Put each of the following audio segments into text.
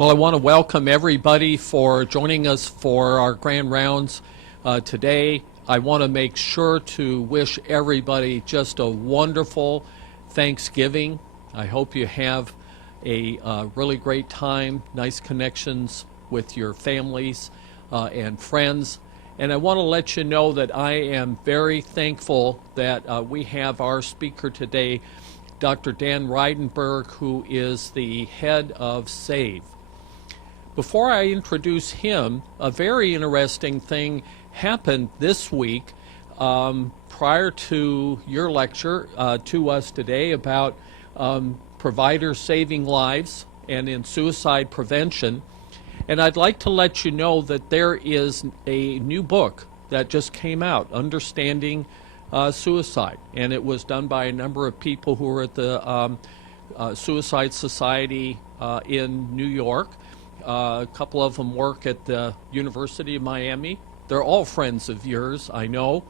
Well, I want to welcome everybody for joining us for our Grand Rounds today. I want to make sure to wish everybody just a wonderful Thanksgiving. I hope you have a really great time, nice connections with your families and friends. And I want to let you know that I am very thankful that we have our speaker today, Dr. Dan Reidenberg, who is the head of SAVE. Before I introduce him, a very interesting thing happened this week prior to your lecture to us today about providers saving lives and in suicide prevention. And I'd like to let you know that there is a new book that just came out, Understanding Suicide. And it was done by a number of people who were at the Suicide Society in New York. A couple of them work at the University of Miami. They're all friends of yours, I know.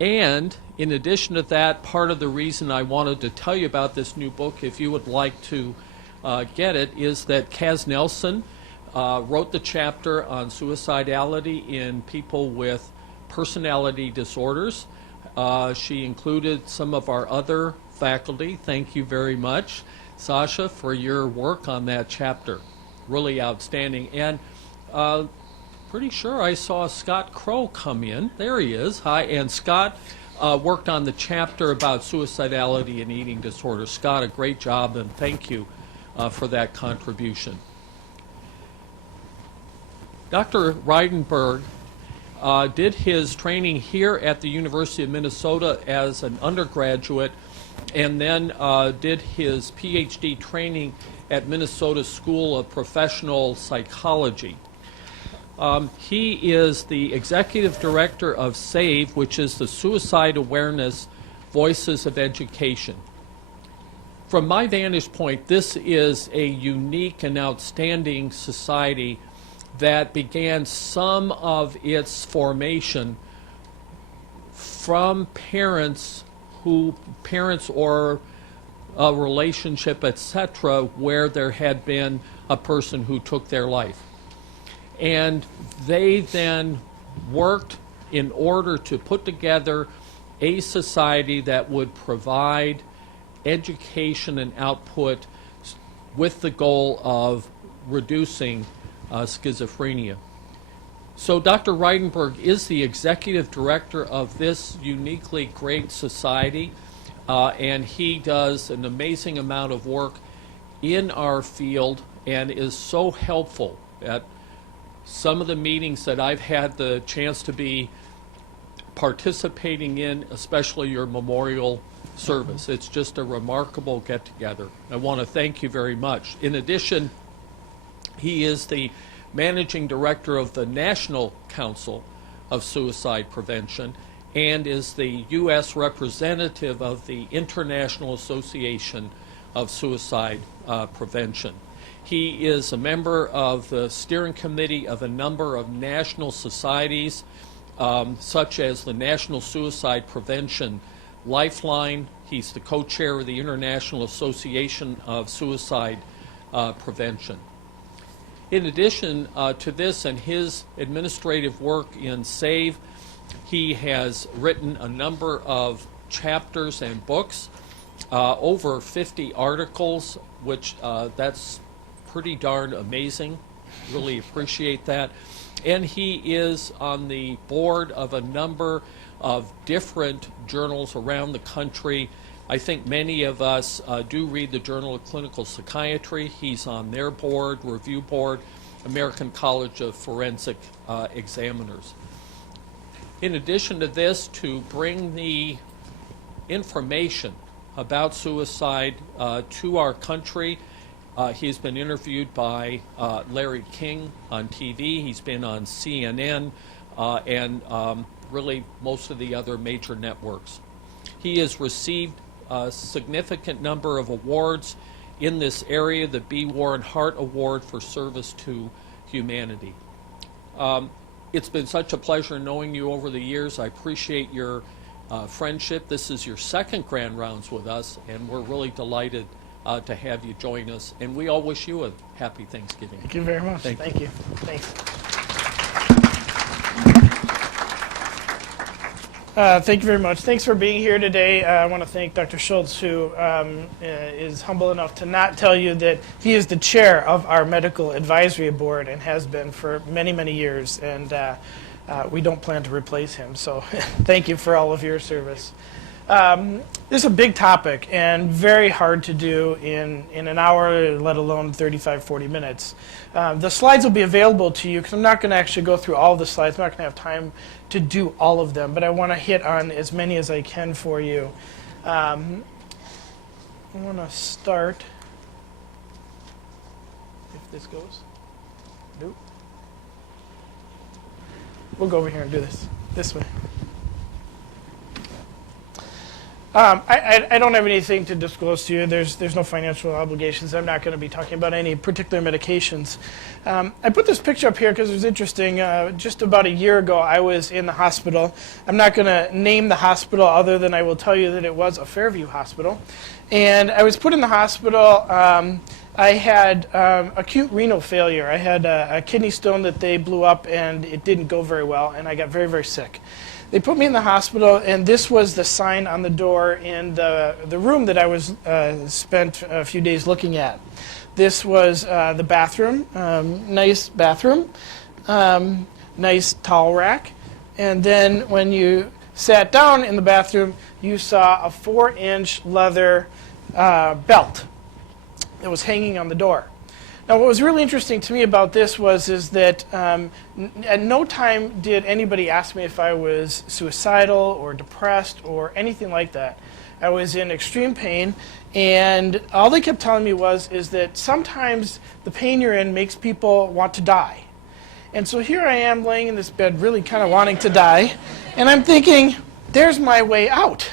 And in addition to that, part of the reason I wanted to tell you about this new book, if you would like to get it, is that Kaz Nelson wrote the chapter on suicidality in people with personality disorders. She included some of our other faculty. Thank you very much, Sasha, for your work on that chapter. Really outstanding. And pretty sure I saw Scott Crow come in. There he is. Hi. And Scott worked on the chapter about suicidality and eating disorders. Scott, a great job, and thank you for that contribution. Dr. Reidenberg did his training here at the University of Minnesota as an undergraduate, and then did his PhD training at Minnesota School of Professional Psychology. He is the executive director of SAVE, which is the Suicide Awareness Voices of Education. From my vantage point, this is a unique and outstanding society that began some of its formation from parents or a relationship, etc., where there had been a person who took their life. And they then worked in order to put together a society that would provide education and output with the goal of reducing schizophrenia. So Dr. Reidenberg is the executive director of this uniquely great society. And he does an amazing amount of work in our field and is so helpful at some of the meetings that I've had the chance to be participating in, especially your memorial service. It's just a remarkable get-together. I want to thank you very much. In addition, he is the managing director of the National Council of Suicide Prevention and is the U.S. representative of the International Association of Suicide Prevention. He is a member of the steering committee of a number of national societies, such as the National Suicide Prevention Lifeline. He's the co-chair of the International Association of Suicide Prevention. In addition to this and his administrative work in SAVE, he has written a number of chapters and books, over 50 articles, which that's pretty darn amazing. Really appreciate that. And he is on the board of a number of different journals around the country. I think many of us do read the Journal of Clinical Psychiatry. He's on their board, review board, American College of Forensic Examiners. In addition to this, to bring the information about suicide to our country, he's been interviewed by Larry King on TV. He's been on CNN and really most of the other major networks. He has received a significant number of awards in this area, the B. Warren Hart Award for Service to Humanity. It's been such a pleasure knowing you over the years. I appreciate your friendship. This is your second Grand Rounds with us, and we're really delighted to have you join us. And we all wish you a happy Thanksgiving. Thank you very much. Thank you. Thanks. Thank you very much. Thanks for being here today. I want to thank Dr. Schultz, who is humble enough to not tell you that he is the chair of our medical advisory board and has been for many, many years. And we don't plan to replace him. So thank you for all of your service. This is a big topic and very hard to do in an hour, let alone 35, 40 minutes. The slides will be available to you because I'm not going to actually go through all the slides. I'm not going to have time to do all of them, but I want to hit on as many as I can for you. I want to start, if this goes. Nope. We'll go over here and do this way. I don't have anything to disclose to you. There's no financial obligations. I'm not going to be talking about any particular medications. I put this picture up here because it was interesting. Just about a year ago, I was in the hospital. I'm not going to name the hospital other than I will tell you that it was a Fairview hospital. And I was put in the hospital. I had acute renal failure. I had a kidney stone that they blew up, and it didn't go very well, and I got very, very sick. They put me in the hospital, and this was the sign on the door in the room that I was spent a few days looking at. This was the bathroom, nice bathroom, nice towel rack, and then when you sat down in the bathroom, you saw a 4-inch leather belt that was hanging on the door. Now, what was really interesting to me about this is that at no time did anybody ask me if I was suicidal or depressed or anything like that. I was in extreme pain, and all they kept telling me is that sometimes the pain you're in makes people want to die. And so here I am laying in this bed really kind of wanting to die, and I'm thinking, there's my way out.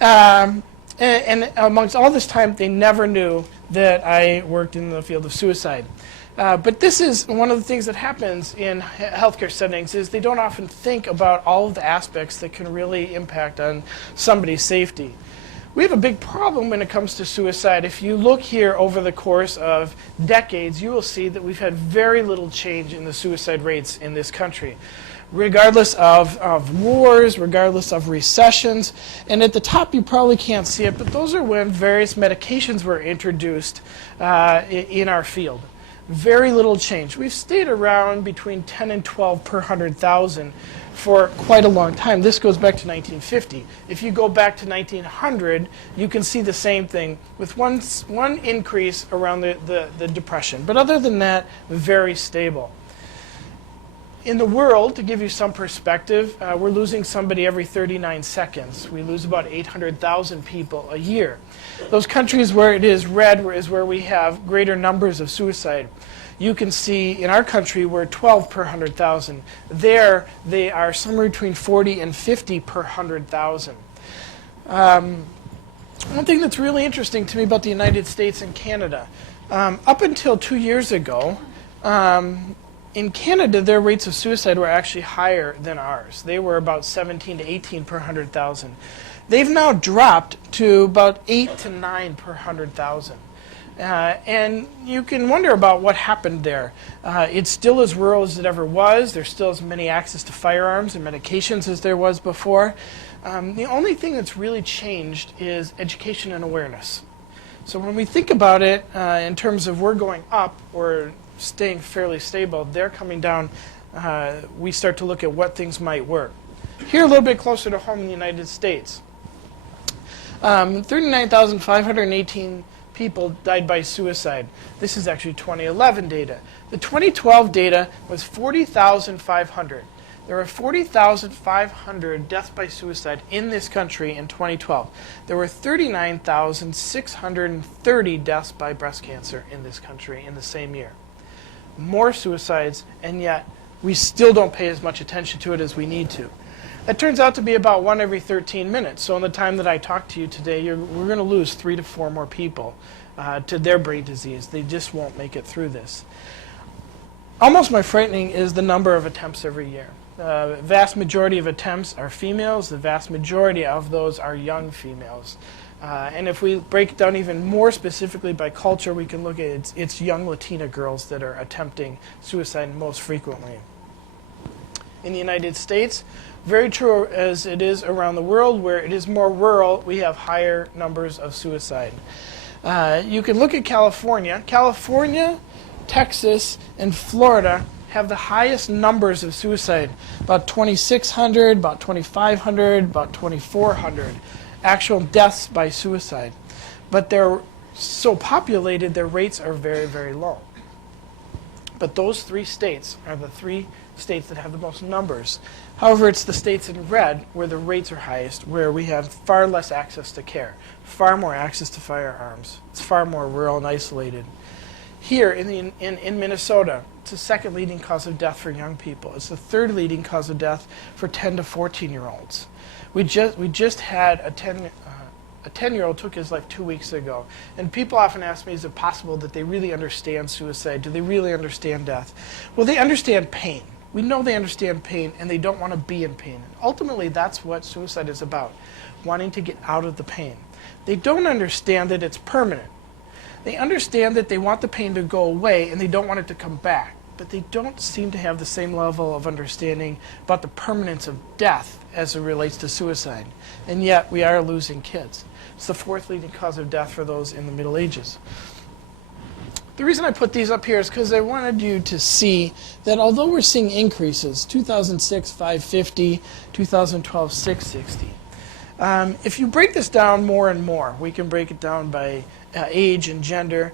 And amongst all this time, they never knew that I worked in the field of suicide. But this is one of the things that happens in healthcare settings is they don't often think about all of the aspects that can really impact on somebody's safety. We have a big problem when it comes to suicide. If you look here over the course of decades, you will see that we've had very little change in the suicide rates in this country, regardless of wars, regardless of recessions. And at the top, you probably can't see it, but those are when various medications were introduced in our field. Very little change. We've stayed around between 10 and 12 per 100,000 for quite a long time. This goes back to 1950. If you go back to 1900, you can see the same thing with one increase around the Depression. But other than that, very stable. In the world, to give you some perspective, we're losing somebody every 39 seconds. We lose about 800,000 people a year. Those countries where it is red is where we have greater numbers of suicide. You can see in our country we're 12 per 100,000. There, they are somewhere between 40 and 50 per 100,000. One thing that's really interesting to me about the United States and Canada, up until 2 years ago, in Canada, their rates of suicide were actually higher than ours. They were about 17 to 18 per 100,000. They've now dropped to about 8 to 9 per 100,000. And you can wonder about what happened there. It's still as rural as it ever was. There's still as many access to firearms and medications as there was before. The only thing that's really changed is education and awareness. So when we think about it in terms of we're going up or staying fairly stable, they're coming down, we start to look at what things might work. Here a little bit closer to home in the United States. 39,518 people died by suicide. This is actually 2011 data. The 2012 data was 40,500. There were 40,500 deaths by suicide in this country in 2012. There were 39,630 deaths by breast cancer in this country in the same year. More suicides, and yet we still don't pay as much attention to it as we need to. That turns out to be about 1 every 13 minutes. So in the time that I talk to you today, we're going to lose 3 to 4 more people to their brain disease. They just won't make it through this. Almost more frightening is the number of attempts every year. The vast majority of attempts are females. The vast majority of those are young females. And if we break it down even more specifically by culture, we can look at it's young Latina girls that are attempting suicide most frequently. In the United States, very true as it is around the world, where it is more rural, we have higher numbers of suicide. You can look at California. California, Texas, and Florida have the highest numbers of suicide, about 2,600, about 2,500, about 2,400 actual deaths by suicide. But they're so populated, their rates are very, very low. But those 3 states are the 3 states that have the most numbers. However, it's the states in red where the rates are highest, where we have far less access to care, far more access to firearms. It's far more rural and isolated. Here in Minnesota, it's the second leading cause of death for young people. It's the third leading cause of death for 10 to 14-year-olds. We just had a 10-year-old took his life 2 weeks ago. And people often ask me, is it possible that they really understand suicide? Do they really understand death? Well, they understand pain. We know they understand pain, and they don't want to be in pain. And ultimately, that's what suicide is about, wanting to get out of the pain. They don't understand that it's permanent. They understand that they want the pain to go away, and they don't want it to come back. But they don't seem to have the same level of understanding about the permanence of death as it relates to suicide. And yet, we are losing kids. It's the 4th leading cause of death for those in the Middle Ages. The reason I put these up here is because I wanted you to see that although we're seeing increases, 2006, 550, 2012, 660, if you break this down more and more, we can break it down by age and gender.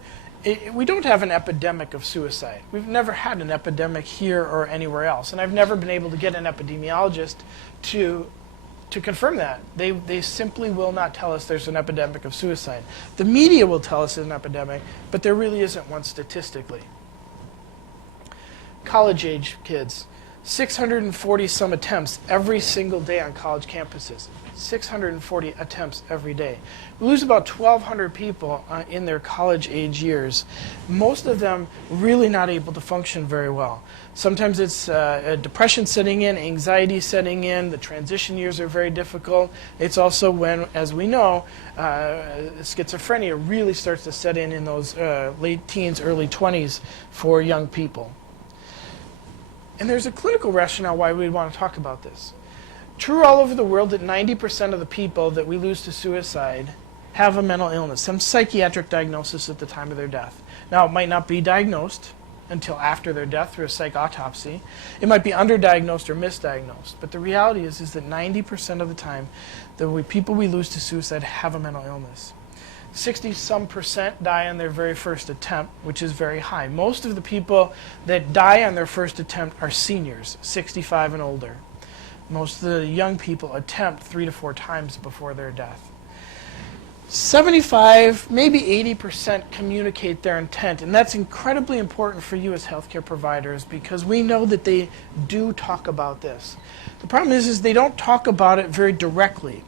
We don't have an epidemic of suicide. We've never had an epidemic here or anywhere else. And I've never been able to get an epidemiologist to confirm that. They simply will not tell us there's an epidemic of suicide. The media will tell us there's an epidemic, but there really isn't one statistically. College-age kids, 640 some attempts every single day on college campuses. 640 attempts every day. We lose about 1,200 people in their college-age years. Most of them really not able to function very well. Sometimes it's depression setting in, anxiety setting in. The transition years are very difficult. It's also when, as we know, schizophrenia really starts to set in those late teens, early 20s for young people. And there's a clinical rationale why we'd want to talk about this. True all over the world that 90% of the people that we lose to suicide have a mental illness, some psychiatric diagnosis at the time of their death. Now, it might not be diagnosed until after their death through a psych autopsy. It might be underdiagnosed or misdiagnosed. But the reality is that 90% of the time, the people we lose to suicide have a mental illness. 60-some% die on their very first attempt, which is very high. Most of the people that die on their first attempt are seniors, 65 and older. Most of the young people attempt 3 to 4 times before their death. 75, maybe 80% communicate their intent, and that's incredibly important for you as healthcare providers because we know that they do talk about this. The problem is they don't talk about it very directly.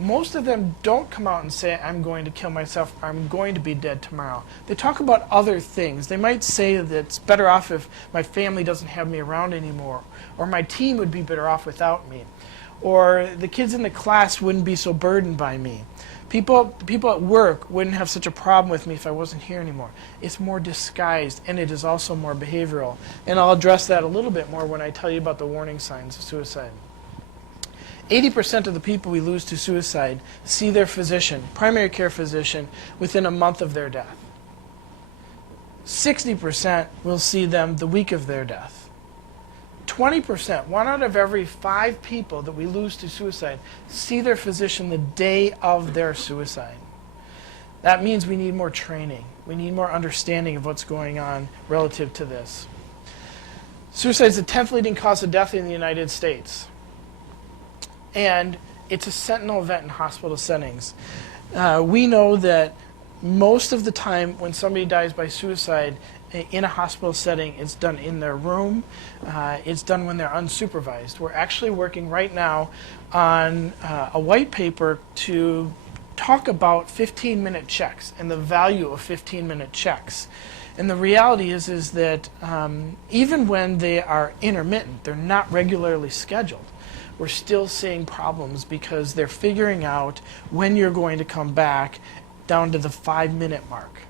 Most of them don't come out and say, I'm going to kill myself, or I'm going to be dead tomorrow. They talk about other things. They might say that it's better off if my family doesn't have me around anymore, or my team would be better off without me, or the kids in the class wouldn't be so burdened by me. People at work wouldn't have such a problem with me if I wasn't here anymore. It's more disguised, and it is also more behavioral. And I'll address that a little bit more when I tell you about the warning signs of suicide. 80% of the people we lose to suicide see their physician, primary care physician, within a month of their death. 60% will see them the week of their death. 20%, 1 out of every 5 people that we lose to suicide, see their physician the day of their suicide. That means we need more training. We need more understanding of what's going on relative to this. Suicide is the 10th leading cause of death in the United States. And it's a sentinel event in hospital settings. We know that most of the time when somebody dies by suicide in a hospital setting, it's done in their room. It's done when they're unsupervised. We're actually working right now on a white paper to talk about 15-minute checks and the value of 15-minute checks. And the reality is that even when they are intermittent, they're not regularly scheduled. we're still seeing problems because they're figuring out when you're going to come back down to the 5-minute mark.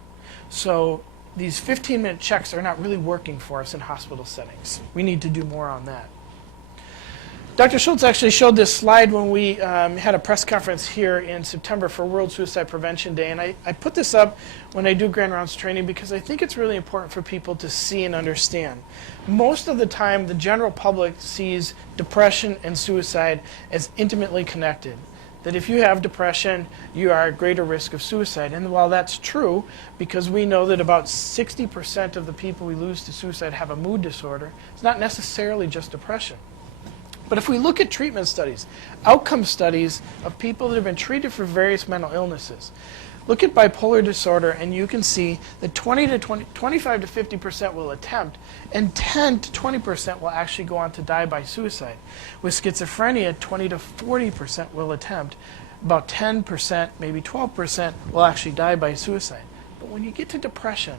So these 15-minute checks are not really working for us in hospital settings. We need to do more on that. Dr. Schultz actually showed this slide when we had a press conference here in September for World Suicide Prevention Day, and I put this up when I do Grand Rounds training because I think it's really important for people to see and understand. Most of the time, the general public sees depression and suicide as intimately connected. That if you have depression, you are at greater risk of suicide. And while that's true, because we know that about 60% of the people we lose to suicide have a mood disorder, it's not necessarily just depression. But if we look at treatment studies, outcome studies of people that have been treated for various mental illnesses, look at bipolar disorder and you can see that 25 to 50% will attempt and 10 to 20% will actually go on to die by suicide. With schizophrenia, 20 to 40% will attempt. About 10%, maybe 12% will actually die by suicide. But when you get to depression,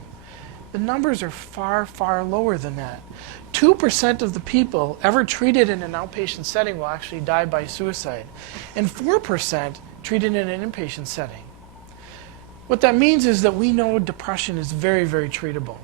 the numbers are far, far lower than that. 2% of the people ever treated in an outpatient setting will actually die by suicide, and 4% treated in an inpatient setting. What that means is that we know depression is very, very treatable.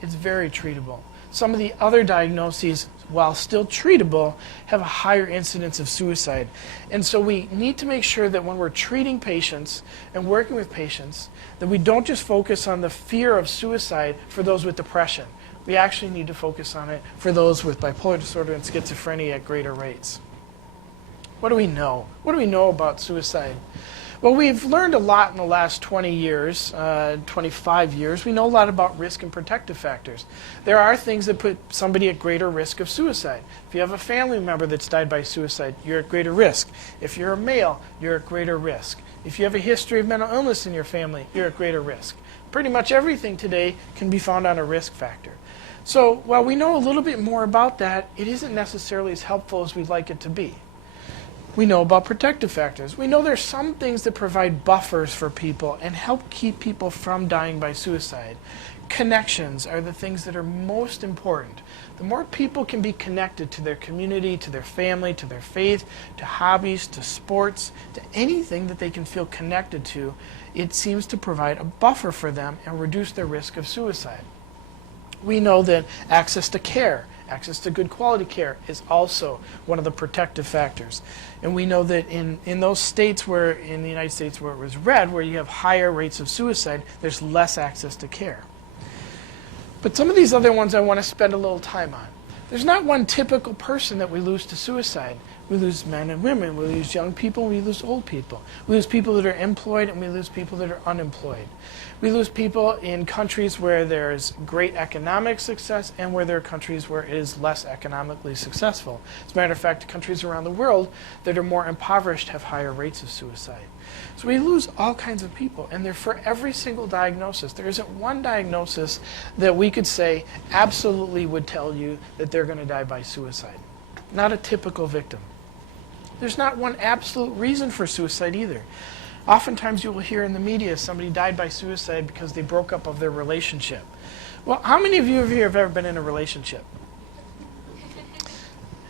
It's very treatable. Some of the other diagnoses, while still treatable, have a higher incidence of suicide. And so we need to make sure that when we're treating patients and working with patients, that we don't just focus on the fear of suicide for those with depression. We actually need to focus on it for those with bipolar disorder and schizophrenia at greater rates. What do we know? What do we know about suicide? Well, we've learned a lot in the last 20 years, 25 years. We know a lot about risk and protective factors. There are things that put somebody at greater risk of suicide. If you have a family member that's died by suicide, you're at greater risk. If you're a male, you're at greater risk. If you have a history of mental illness in your family, you're at greater risk. Pretty much everything today can be found on a risk factor. So while we know a little bit more about that, it isn't necessarily as helpful as we'd like it to be. We know about protective factors. We know there's some things that provide buffers for people and help keep people from dying by suicide. Connections are the things that are most important. The more people can be connected to their community, to their family, to their faith, to hobbies, to sports, to anything that they can feel connected to, it seems to provide a buffer for them and reduce their risk of suicide. We know that access to care, access to good quality care is also one of the protective factors. And we know that in those states where, in the United States where it was red, where you have higher rates of suicide, there's less access to care. But some of these other ones I want to spend a little time on. There's not one typical person that we lose to suicide. We lose men and women, we lose young people, we lose old people. We lose people that are employed and we lose people that are unemployed. We lose people in countries where there's great economic success and where there are countries where it is less economically successful. As a matter of fact, countries around the world that are more impoverished have higher rates of suicide. So we lose all kinds of people, and they're for every single diagnosis. There isn't one diagnosis that we could say absolutely would tell you that they're going to die by suicide. Not a typical victim. There's not one absolute reason for suicide either. Oftentimes you will hear in the media somebody died by suicide because they broke up of their relationship. Well, how many of you here have ever been in a relationship?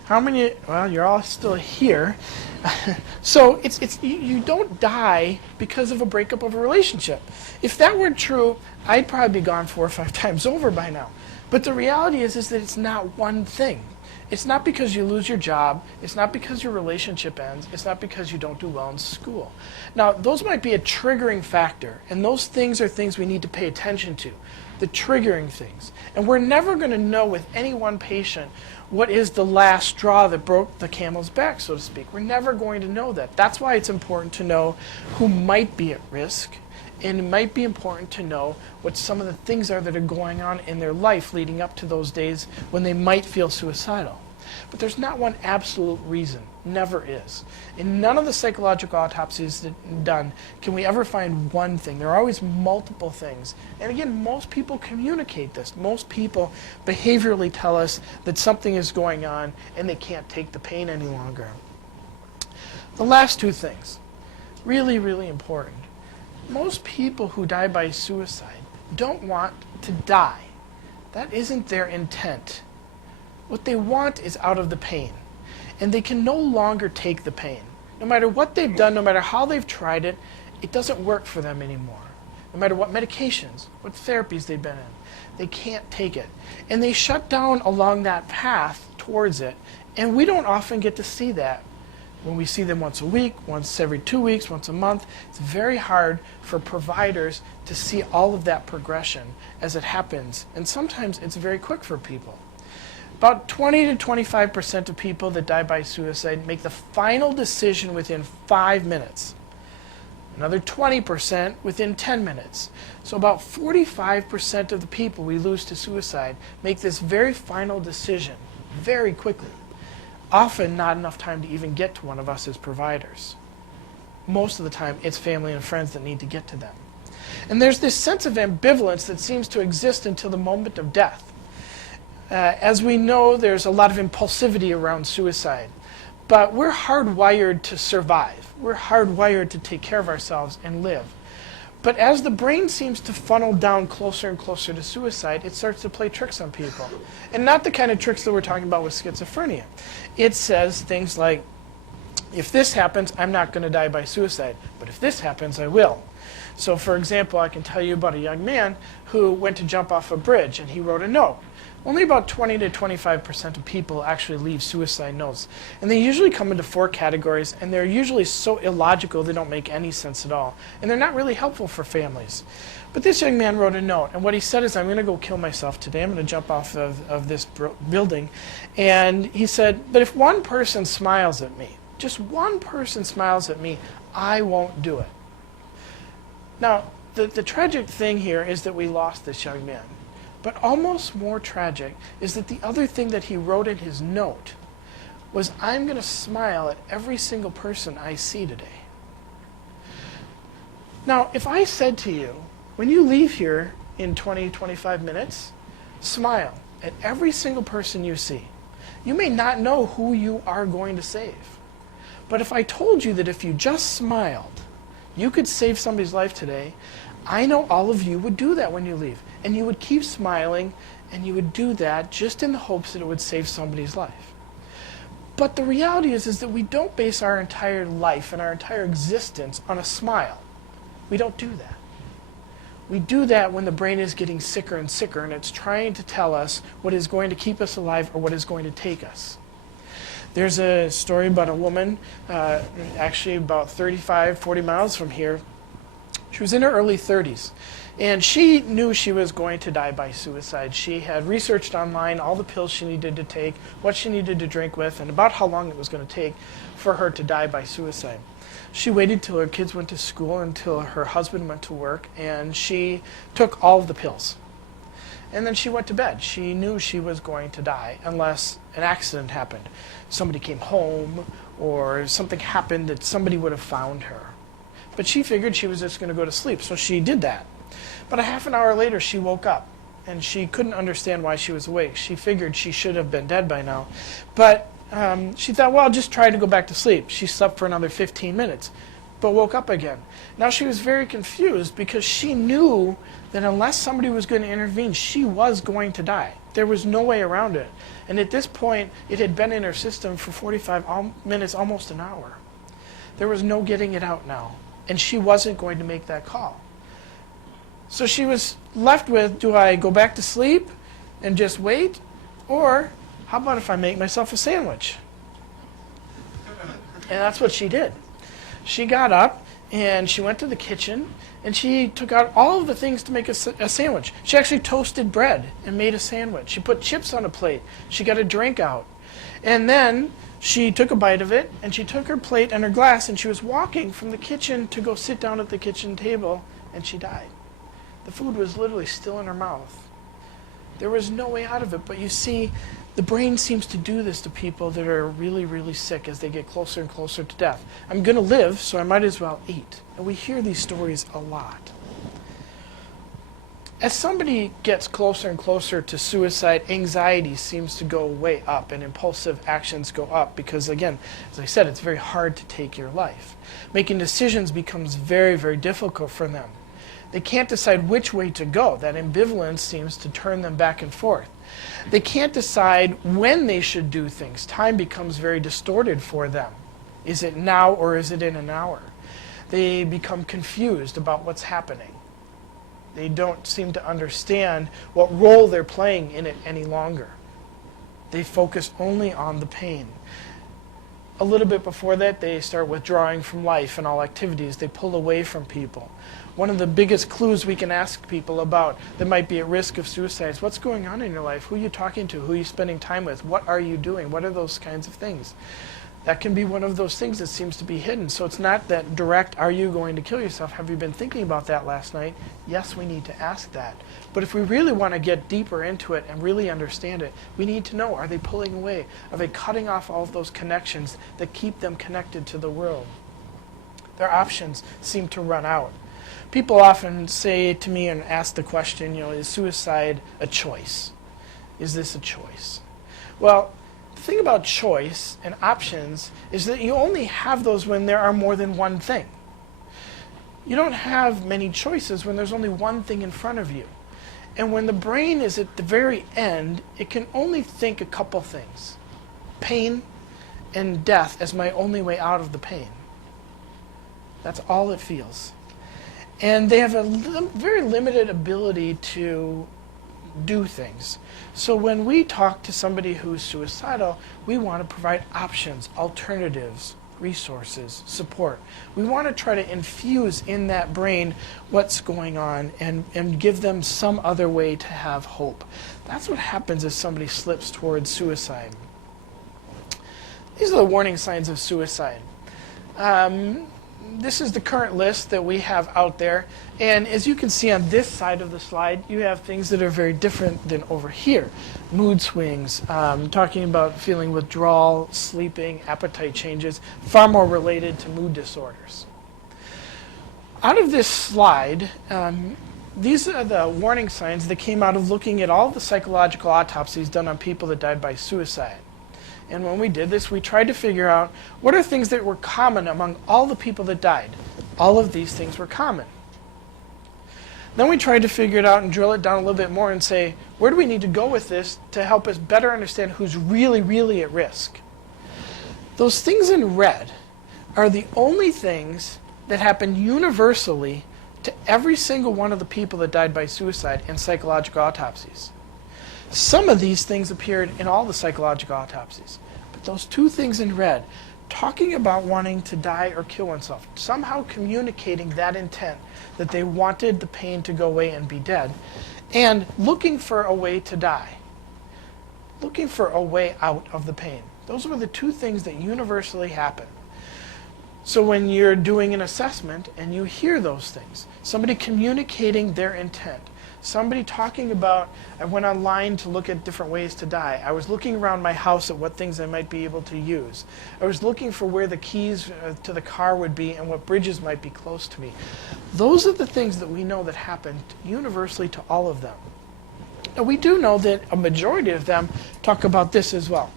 How many? Well, you're all still here. So you don't die because of a breakup of a relationship. If that were true, I'd probably be gone 4 or 5 times over by now. But the reality is that it's not one thing. It's not because you lose your job. It's not because your relationship ends. It's not because you don't do well in school. Now, those might be a triggering factor, and those things are things we need to pay attention to, the triggering things. And we're never going to know with any one patient what is the last straw that broke the camel's back, so to speak. We're never going to know that. That's why it's important to know who might be at risk, and it might be important to know what some of the things are that are going on in their life leading up to those days when they might feel suicidal. But there's not one absolute reason. Never is. In none of the psychological autopsies done can we ever find one thing. There are always multiple things. And again, most people communicate this. Most people behaviorally tell us that something is going on and they can't take the pain any longer. The last 2 things, really, really important. Most people who die by suicide don't want to die. That isn't their intent. What they want is out of the pain. and they can no longer take the pain. No matter what they've done, no matter how they've tried it, it doesn't work for them anymore. No matter what medications, what therapies they've been in, they can't take it. And they shut down along that path towards it, and we don't often get to see that. When we see them once a week, once every 2 weeks, once a month, it's very hard for providers to see all of that progression as it happens. And sometimes it's very quick for people. About 20 to 25% of people that die by suicide make the final decision within 5 minutes. Another 20% within 10 minutes. So about 45% of the people we lose to suicide make this very final decision very quickly. Often not enough time to even get to one of us as providers. Most of the time, it's family and friends that need to get to them. And there's this sense of ambivalence that seems to exist until the moment of death. As we know, there's a lot of impulsivity around suicide. But we're hardwired to survive. We're hardwired to take care of ourselves and live. But as the brain seems to funnel down closer and closer to suicide, it starts to play tricks on people. And not the kind of tricks that we're talking about with schizophrenia. It says things like, if this happens, I'm not going to die by suicide. But if this happens, I will. So for example, I can tell you about a young man who went to jump off a bridge, and he wrote a note. Only about 20 to 25% of people actually leave suicide notes. And they usually come into 4 categories, and they're usually so illogical they don't make any sense at all. And they're not really helpful for families. But this young man wrote a note, and what he said is, I'm going to go kill myself today. I'm going to jump off of this building. And he said, but if one person smiles at me, just one person smiles at me, I won't do it. Now, the tragic thing here is that we lost this young man. But almost more tragic is that the other thing that he wrote in his note was, I'm going to smile at every single person I see today. Now, if I said to you, when you leave here in 20, 25 minutes, smile at every single person you see. You may not know who you are going to save. But if I told you that if you just smiled, you could save somebody's life today, I know all of you would do that when you leave. And you would keep smiling, and you would do that just in the hopes that it would save somebody's life. But the reality is that we don't base our entire life and our entire existence on a smile. We don't do that. We do that when the brain is getting sicker and sicker, and it's trying to tell us what is going to keep us alive or what is going to take us. There's a story about a woman, actually about 35, 40 miles from here. She was in her early 30s, and she knew she was going to die by suicide. She had researched online all the pills she needed to take, what she needed to drink with, and about how long it was going to take for her to die by suicide. She waited till her kids went to school, until her husband went to work, and she took all of the pills. And then she went to bed. She knew she was going to die unless an accident happened. Somebody came home, or something happened that somebody would have found her. But she figured she was just going to go to sleep, so she did that. But a half an hour later, she woke up, and she couldn't understand why she was awake. She figured she should have been dead by now. But she thought, well, I'll just try to go back to sleep. She slept for another 15 minutes, but woke up again. Now she was very confused because she knew that unless somebody was going to intervene, she was going to die. There was no way around it. And at this point, it had been in her system for 45 minutes, almost an hour. There was no getting it out now. And she wasn't going to make that call. So she was left with, do I go back to sleep and just wait? Or how about if I make myself a sandwich? And that's what she did. She got up and she went to the kitchen and she took out all of the things to make a sandwich. She actually toasted bread and made a sandwich. She put chips on a plate. She got a drink out. And then she took a bite of it, and she took her plate and her glass, and she was walking from the kitchen to go sit down at the kitchen table, and she died. The food was literally still in her mouth. There was no way out of it, but you see, the brain seems to do this to people that are really, really sick as they get closer and closer to death. I'm going to live, so I might as well eat. And we hear these stories a lot. As somebody gets closer and closer to suicide, anxiety seems to go way up and impulsive actions go up because, again, as I said, it's very hard to take your life. Making decisions becomes very, very difficult for them. They can't decide which way to go. That ambivalence seems to turn them back and forth. They can't decide when they should do things. Time becomes very distorted for them. Is it now or is it in an hour? They become confused about what's happening. They don't seem to understand what role they're playing in it any longer. They focus only on the pain. A little bit before that, they start withdrawing from life and all activities. They pull away from people. One of the biggest clues we can ask people about that might be at risk of suicide is what's going on in your life? Who are you talking to? Who are you spending time with? What are you doing? What are those kinds of things? That can be one of those things that seems to be hidden. So it's not that direct, are you going to kill yourself? Have you been thinking about that last night? Yes, we need to ask that. But if we really want to get deeper into it and really understand it, we need to know, are they pulling away? Are they cutting off all of those connections that keep them connected to the world? Their options seem to run out. People often say to me and ask the question, is suicide a choice? Is this a choice? Well, the thing about choice and options is that you only have those when there are more than one thing. You don't have many choices when there's only one thing in front of you. And when the brain is at the very end, it can only think a couple things. Pain and death as my only way out of the pain. That's all it feels. And they have a very limited ability to do things. So when we talk to somebody who's suicidal, we want to provide options, alternatives, resources, support. We want to try to infuse in that brain what's going on and give them some other way to have hope. That's what happens if somebody slips towards suicide. These are the warning signs of suicide. This is the current list that we have out there. And as you can see on this side of the slide, you have things that are very different than over here. Mood swings, talking about feeling withdrawal, sleeping, appetite changes, far more related to mood disorders. Out of this slide, these are the warning signs that came out of looking at all the psychological autopsies done on people that died by suicide. And when we did this, we tried to figure out what are things that were common among all the people that died. All of these things were common. Then we tried to figure it out and drill it down a little bit more and say, where do we need to go with this to help us better understand who's really, really at risk? Those things in red are the only things that happen universally to every single one of the people that died by suicide in psychological autopsies. Some of these things appeared in all the psychological autopsies. But those two things in red, talking about wanting to die or kill oneself, somehow communicating that intent that they wanted the pain to go away and be dead, and looking for a way to die, looking for a way out of the pain. Those were the two things that universally happen. So when you're doing an assessment and you hear those things, somebody communicating their intent, somebody talking about, I went online to look at different ways to die. I was looking around my house at what things I might be able to use. I was looking for where the keys to the car would be and what bridges might be close to me. Those are the things that we know that happened universally to all of them. And we do know that a majority of them talk about this as well.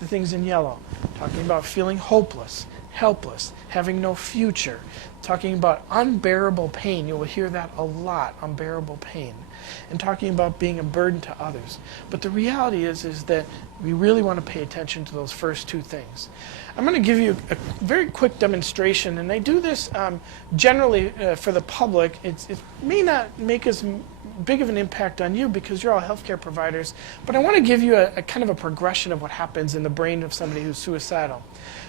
The things in yellow, talking about feeling hopeless, helpless, having no future, talking about unbearable pain. You will hear that a lot, unbearable pain, and talking about being a burden to others. But the reality is that we really want to pay attention to those first two things. I'm going to give you a very quick demonstration, and I do this generally for the public. It may not make as big of an impact on you because you're all healthcare providers, but I want to give you a kind of a progression of what happens in the brain of somebody who's suicidal.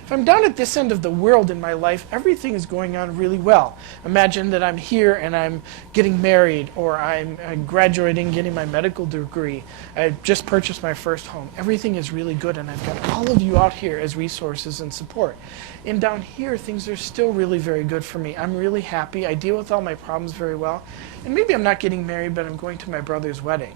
If I'm down at this end of the world in my life, everything is going on really well. Imagine that I'm here and I'm getting married, or I'm graduating, getting my medical degree. I just purchased my first home. Everything is really good, and I've got all of you out here as resources and support. And down here, things are still really very good for me. I'm really happy. I deal with all my problems very well. And maybe I'm not getting married, but I'm going to my brother's wedding.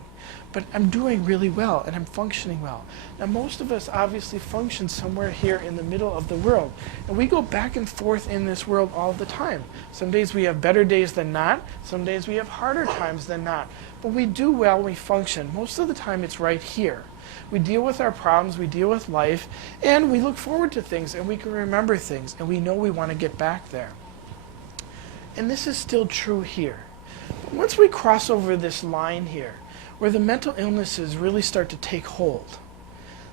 But I'm doing really well, and I'm functioning well. Now, most of us obviously function somewhere here in the middle of the world. And we go back and forth in this world all the time. Some days we have better days than not. Some days we have harder times than not. But we do well, we function. Most of the time it's right here. We deal with our problems, we deal with life, and we look forward to things, and we can remember things, and we know we want to get back there. And this is still true here. Once we cross over this line here, where the mental illnesses really start to take hold,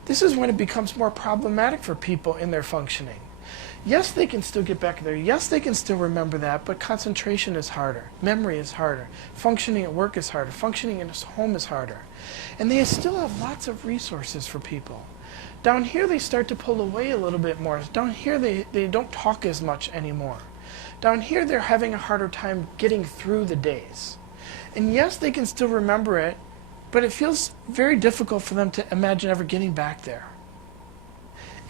this is when it becomes more problematic for people in their functioning. Yes, they can still get back there. Yes, they can still remember that, but concentration is harder. Memory is harder. Functioning at work is harder. Functioning in a home is harder. And they still have lots of resources for people. Down here, they start to pull away a little bit more. Down here, they don't talk as much anymore. Down here, they're having a harder time getting through the days. And yes, they can still remember it, but it feels very difficult for them to imagine ever getting back there.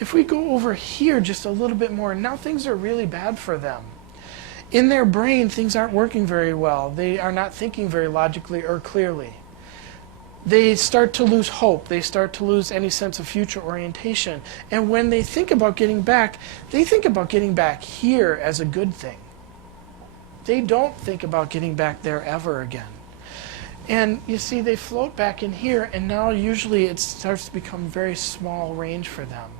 If we go over here just a little bit more, now things are really bad for them. In their brain, things aren't working very well. They are not thinking very logically or clearly. They start to lose hope. They start to lose any sense of future orientation. And when they think about getting back, they think about getting back here as a good thing. They don't think about getting back there ever again. And you see, they float back in here, and now usually it starts to become very small range for them.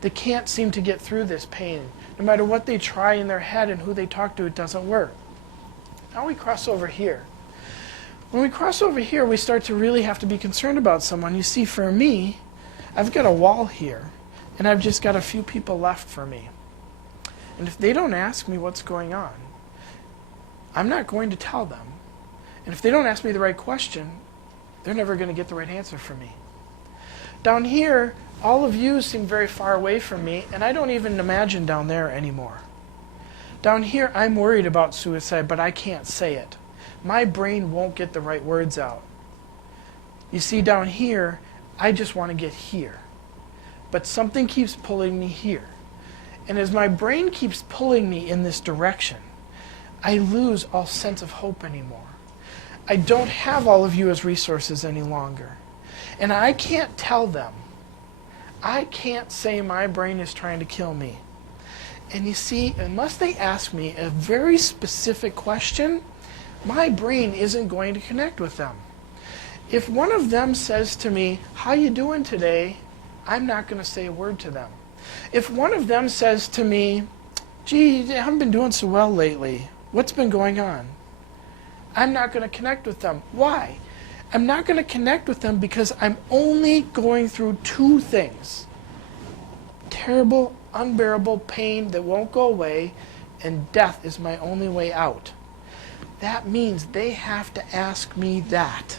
They can't seem to get through this pain. No matter what they try in their head and who they talk to, it doesn't work. Now we cross over here. When we cross over here, we start to really have to be concerned about someone. You see, for me, I've got a wall here, and I've just got a few people left for me. And if they don't ask me what's going on, I'm not going to tell them. And if they don't ask me the right question, they're never going to get the right answer from me. Down here, all of you seem very far away from me, and I don't even imagine down there anymore. Down here, I'm worried about suicide, but I can't say it. My brain won't get the right words out. You see, down here, I just want to get here. But something keeps pulling me here. And as my brain keeps pulling me in this direction, I lose all sense of hope anymore. I don't have all of you as resources any longer. And I can't tell them. I can't say my brain is trying to kill me. And you see, unless they ask me a very specific question, my brain isn't going to connect with them. If one of them says to me, "How you doing today?" I'm not going to say a word to them. If one of them says to me, "Gee, I haven't been doing so well lately. What's been going on?" I'm not going to connect with them. Why? I'm not going to connect with them because I'm only going through two things. Terrible, unbearable pain that won't go away, and death is my only way out. That means they have to ask me that.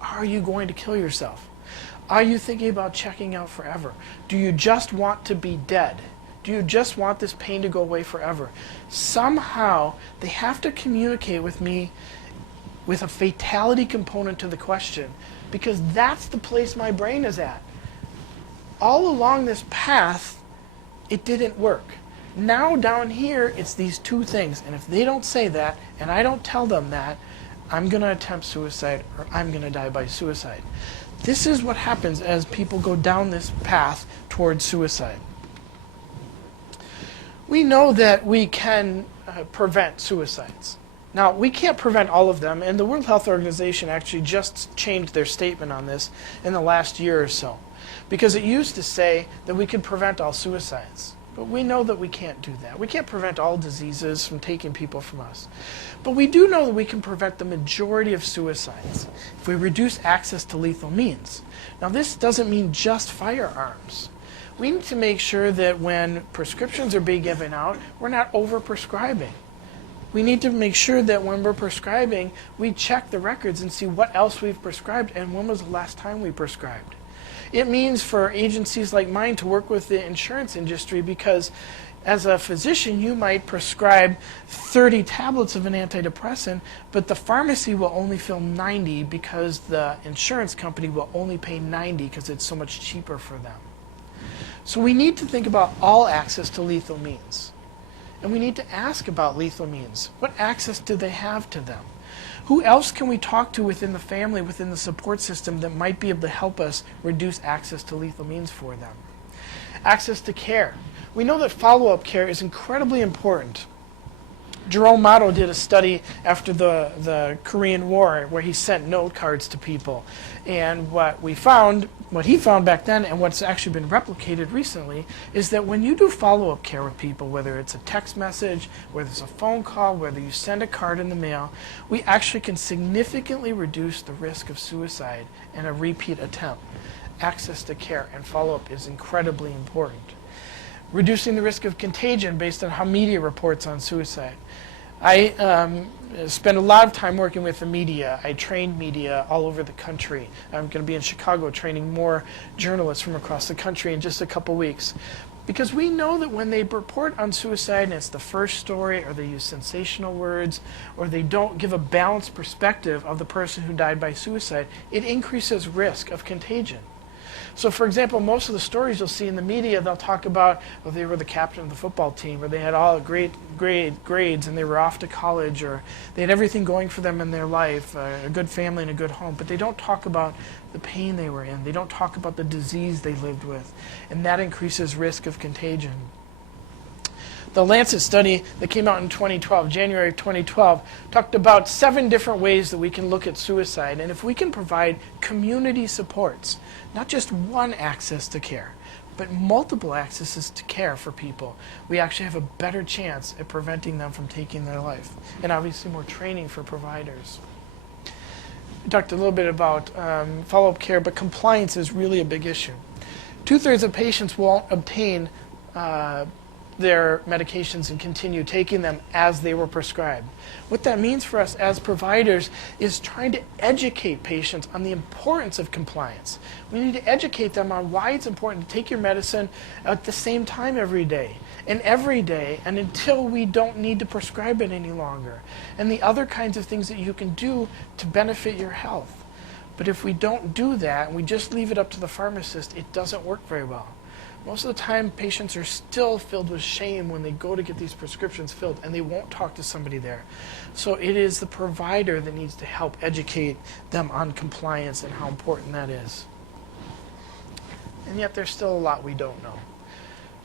Are you going to kill yourself? Are you thinking about checking out forever? Do you just want to be dead? Do you just want this pain to go away forever? Somehow, they have to communicate with me with a fatality component to the question, because that's the place my brain is at. All along this path, it didn't work. Now down here, it's these two things, and if they don't say that, and I don't tell them that, I'm going to attempt suicide, or I'm going to die by suicide. This is what happens as people go down this path towards suicide. We know that we can prevent suicides. Now, we can't prevent all of them, and the World Health Organization actually just changed their statement on this in the last year or so, because it used to say that we could prevent all suicides. But we know that we can't do that. We can't prevent all diseases from taking people from us. But we do know that we can prevent the majority of suicides if we reduce access to lethal means. Now, this doesn't mean just firearms. We need to make sure that when prescriptions are being given out, we're not over-prescribing. We need to make sure that when we're prescribing, we check the records and see what else we've prescribed and when was the last time we prescribed. It means for agencies like mine to work with the insurance industry, because as a physician, you might prescribe 30 tablets of an antidepressant, but the pharmacy will only fill 90 because the insurance company will only pay 90 because it's so much cheaper for them. So we need to think about all access to lethal means. And we need to ask about lethal means. What access do they have to them? Who else can we talk to within the family, within the support system, that might be able to help us reduce access to lethal means for them? Access to care. We know that follow-up care is incredibly important. Jerome Motto did a study after the Korean War where he sent note cards to people. And what he found back then, and what's actually been replicated recently, is that when you do follow-up care with people, whether it's a text message, whether it's a phone call, whether you send a card in the mail, we actually can significantly reduce the risk of suicide and a repeat attempt. Access to care and follow-up is incredibly important. Reducing the risk of contagion based on how media reports on suicide. I spend a lot of time working with the media. I train media all over the country. I'm going to be in Chicago training more journalists from across the country in just a couple weeks. Because we know that when they report on suicide and it's the first story, or they use sensational words, or they don't give a balanced perspective of the person who died by suicide, it increases risk of contagion. So, for example, most of the stories you'll see in the media, they'll talk about, well, they were the captain of the football team, or they had all great grades and they were off to college, or they had everything going for them in their life, a good family and a good home. But they don't talk about the pain they were in. They don't talk about the disease they lived with. And that increases risk of contagion. The Lancet study that came out in 2012, January of 2012, talked about 7 different ways that we can look at suicide. And if we can provide community supports, not just one access to care, but multiple accesses to care for people, we actually have a better chance at preventing them from taking their life. And obviously more training for providers. We talked a little bit about follow-up care, but compliance is really a big issue. 2/3 of patients won't obtain their medications and continue taking them as they were prescribed. What that means for us as providers is trying to educate patients on the importance of compliance. We need to educate them on why it's important to take your medicine at the same time every day and until we don't need to prescribe it any longer, and the other kinds of things that you can do to benefit your health. But if we don't do that and we just leave it up to the pharmacist, it doesn't work very well. Most of the time, patients are still filled with shame when they go to get these prescriptions filled, and they won't talk to somebody there. So it is the provider that needs to help educate them on compliance and how important that is. And yet there's still a lot we don't know.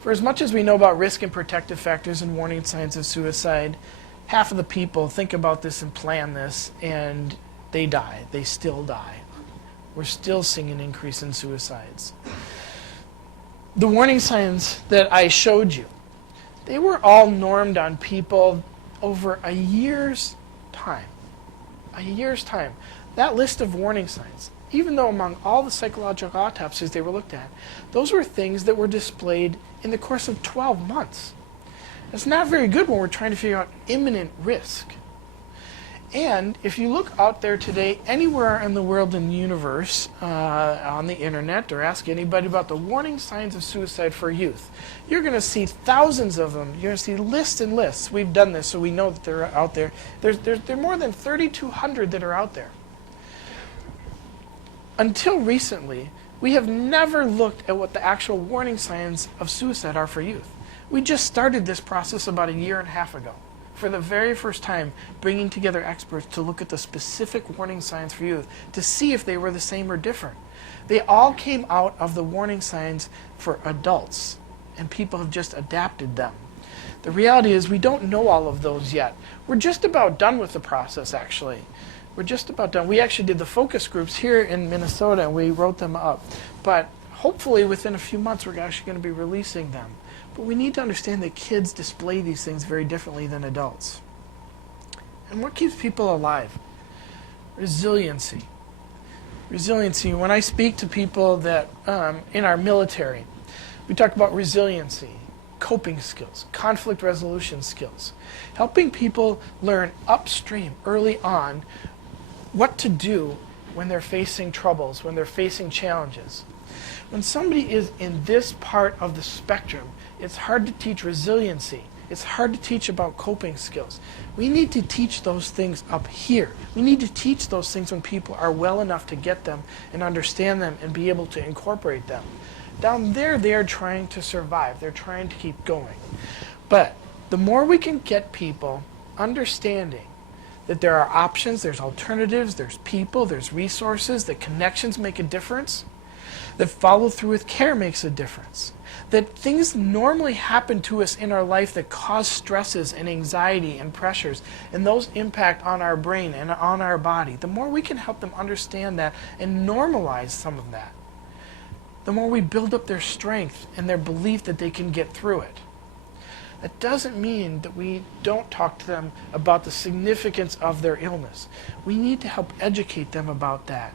For as much as we know about risk and protective factors and warning signs of suicide, half of the people think about this and plan this, and they die. They still die. We're still seeing an increase in suicides. The warning signs that I showed you, they were all normed on people over a year's time. A year's time. That list of warning signs, even though among all the psychological autopsies they were looked at, those were things that were displayed in the course of 12 months. That's not very good when we're trying to figure out imminent risk. And if you look out there today, anywhere in the world in the universe, on the internet, or ask anybody about the warning signs of suicide for youth, you're going to see thousands of them. You're going to see lists and lists. We've done this, so we know that they're out there. There are more than 3,200 that are out there. Until recently, we have never looked at what the actual warning signs of suicide are for youth. We just started this process about a year and a half ago, for the very first time, bringing together experts to look at the specific warning signs for youth to see if they were the same or different. They all came out of the warning signs for adults, and people have just adapted them. The reality is we don't know all of those yet. We're just about done with the process, actually. We're just about done. We actually did the focus groups here in Minnesota, and we wrote them up. But hopefully within a few months, we're actually going to be releasing them. But we need to understand that kids display these things very differently than adults. And what keeps people alive? Resiliency. Resiliency. When I speak to people that in our military, we talk about resiliency, coping skills, conflict resolution skills, helping people learn upstream early on what to do when they're facing troubles, when they're facing challenges. When somebody is in this part of the spectrum, it's hard to teach resiliency. It's hard to teach about coping skills. We need to teach those things up here. We need to teach those things when people are well enough to get them and understand them and be able to incorporate them. Down there, they are trying to survive. They're trying to keep going. But the more we can get people understanding that there are options, there's alternatives, there's people, there's resources, that connections make a difference, that follow through with care makes a difference, that things normally happen to us in our life that cause stresses and anxiety and pressures, and those impact on our brain and on our body. The more we can help them understand that and normalize some of that, the more we build up their strength and their belief that they can get through it. That doesn't mean that we don't talk to them about the significance of their illness. We need to help educate them about that.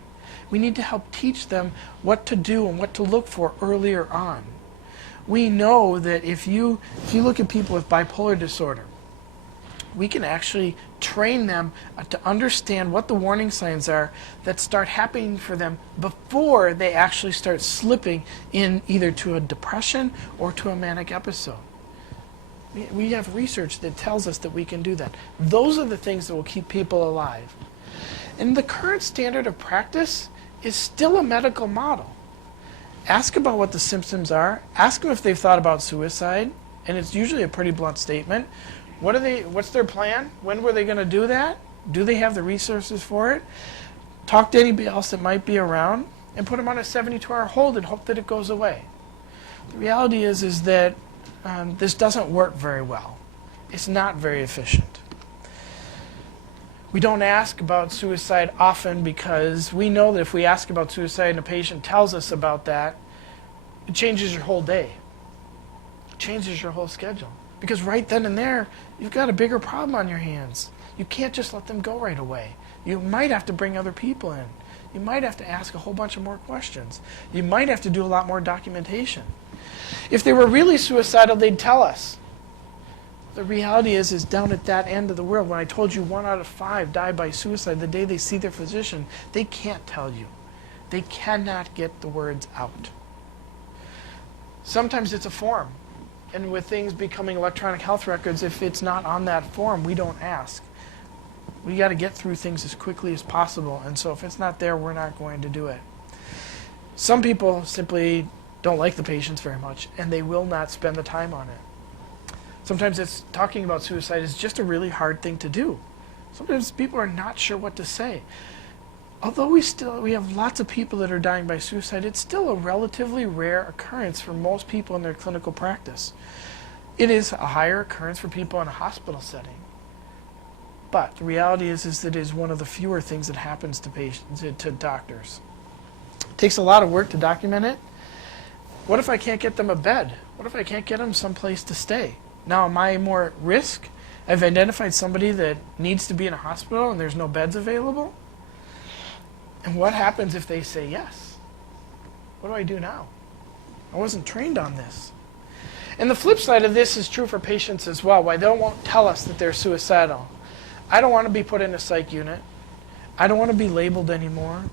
We need to help teach them what to do and what to look for earlier on. We know that if you look at people with bipolar disorder, we can actually train them to understand what the warning signs are that start happening for them before they actually start slipping in either to a depression or to a manic episode. We have research that tells us that we can do that. Those are the things that will keep people alive. And the current standard of practice is still a medical model. Ask about what the symptoms are. Ask them if they've thought about suicide, and it's usually a pretty blunt statement. What's their plan? When were they going to do that? Do they have the resources for it? Talk to anybody else that might be around, and put them on a 72-hour hold and hope that it goes away. The reality is that this doesn't work very well. It's not very efficient. We don't ask about suicide often because we know that if we ask about suicide and a patient tells us about that, it changes your whole day. It changes your whole schedule. Because right then and there, you've got a bigger problem on your hands. You can't just let them go right away. You might have to bring other people in. You might have to ask a whole bunch of more questions. You might have to do a lot more documentation. If they were really suicidal, they'd tell us. The reality is down at that end of the world, when I told you 1 out of 5 die by suicide the day they see their physician, they can't tell you. They cannot get the words out. Sometimes it's a form. And with things becoming electronic health records, if it's not on that form, we don't ask. We got to get through things as quickly as possible. And so if it's not there, we're not going to do it. Some people simply don't like the patients very much, and they will not spend the time on it. Sometimes it's talking about suicide is just a really hard thing to do. Sometimes people are not sure what to say. Although we have lots of people that are dying by suicide, it's still a relatively rare occurrence for most people in their clinical practice. It is a higher occurrence for people in a hospital setting. But the reality is that it is one of the fewer things that happens to patients, to doctors. It takes a lot of work to document it. What if I can't get them a bed? What if I can't get them someplace to stay? Now, am I more at risk? I've identified somebody that needs to be in a hospital and there's no beds available. And what happens if they say yes? What do I do now? I wasn't trained on this. And the flip side of this is true for patients as well. Why they won't tell us that they're suicidal. I don't want to be put in a psych unit. I don't want to be labeled anymore.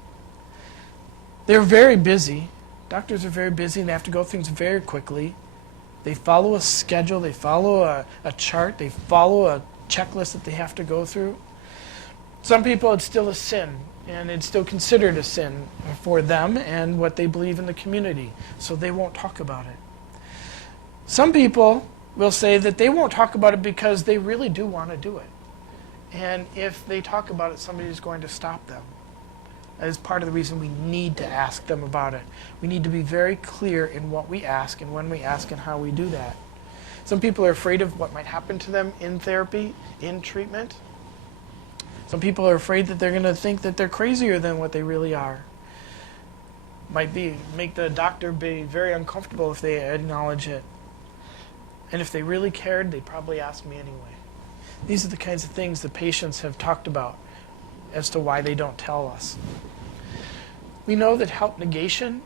They're very busy. Doctors are very busy and they have to go things very quickly. They follow a schedule, they follow a chart, they follow a checklist that they have to go through. Some people, it's still a sin, and it's still considered a sin for them and what they believe in the community, so they won't talk about it. Some people will say that they won't talk about it because they really do want to do it. And if they talk about it, somebody's going to stop them. That is part of the reason we need to ask them about it. We need to be very clear in what we ask and when we ask and how we do that. Some people are afraid of what might happen to them in therapy, in treatment. Some people are afraid that they're going to think that they're crazier than what they really are. Might make the doctor be very uncomfortable if they acknowledge it. And if they really cared, they'd probably ask me anyway. These are the kinds of things that patients have talked about as to why they don't tell us. We know that help negation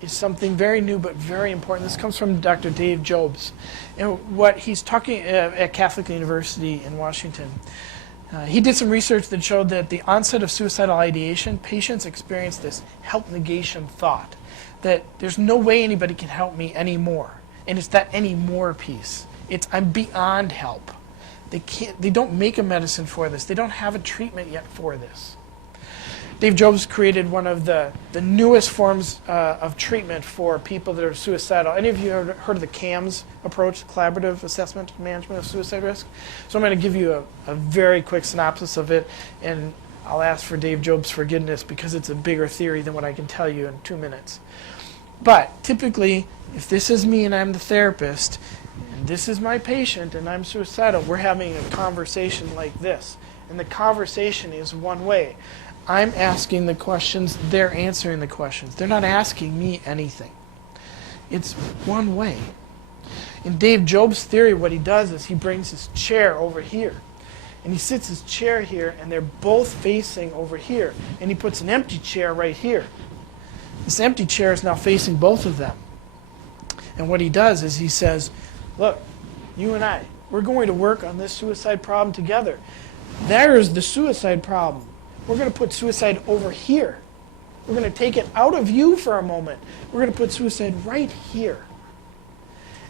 is something very new but very important. This comes from Dr. Dave Jobs. And what he's talking at Catholic University in Washington. He did some research that showed that at the onset of suicidal ideation, patients experience this help negation thought, that there's no way anybody can help me anymore. And it's that anymore piece. It's I'm beyond help. They don't make a medicine for this. They don't have a treatment yet for this. Dave Jobs created one of the newest forms of treatment for people that are suicidal. Any of you have heard of the CAMS approach, Collaborative Assessment and Management of Suicide Risk? So I'm going to give you a very quick synopsis of it, and I'll ask for Dave Job's forgiveness because it's a bigger theory than what I can tell you in 2 minutes. But typically, if this is me and I'm the therapist, and this is my patient and I'm suicidal, we're having a conversation like this. And the conversation is one way. I'm asking the questions, they're answering the questions. They're not asking me anything. It's one way. In Dave Job's theory, what he does is he brings his chair over here. And he sits his chair here, and they're both facing over here. And he puts an empty chair right here. This empty chair is now facing both of them. And what he does is he says, look, you and I, we're going to work on this suicide problem together. There's the suicide problem. We're going to put suicide over here. We're going to take it out of you for a moment. We're going to put suicide right here.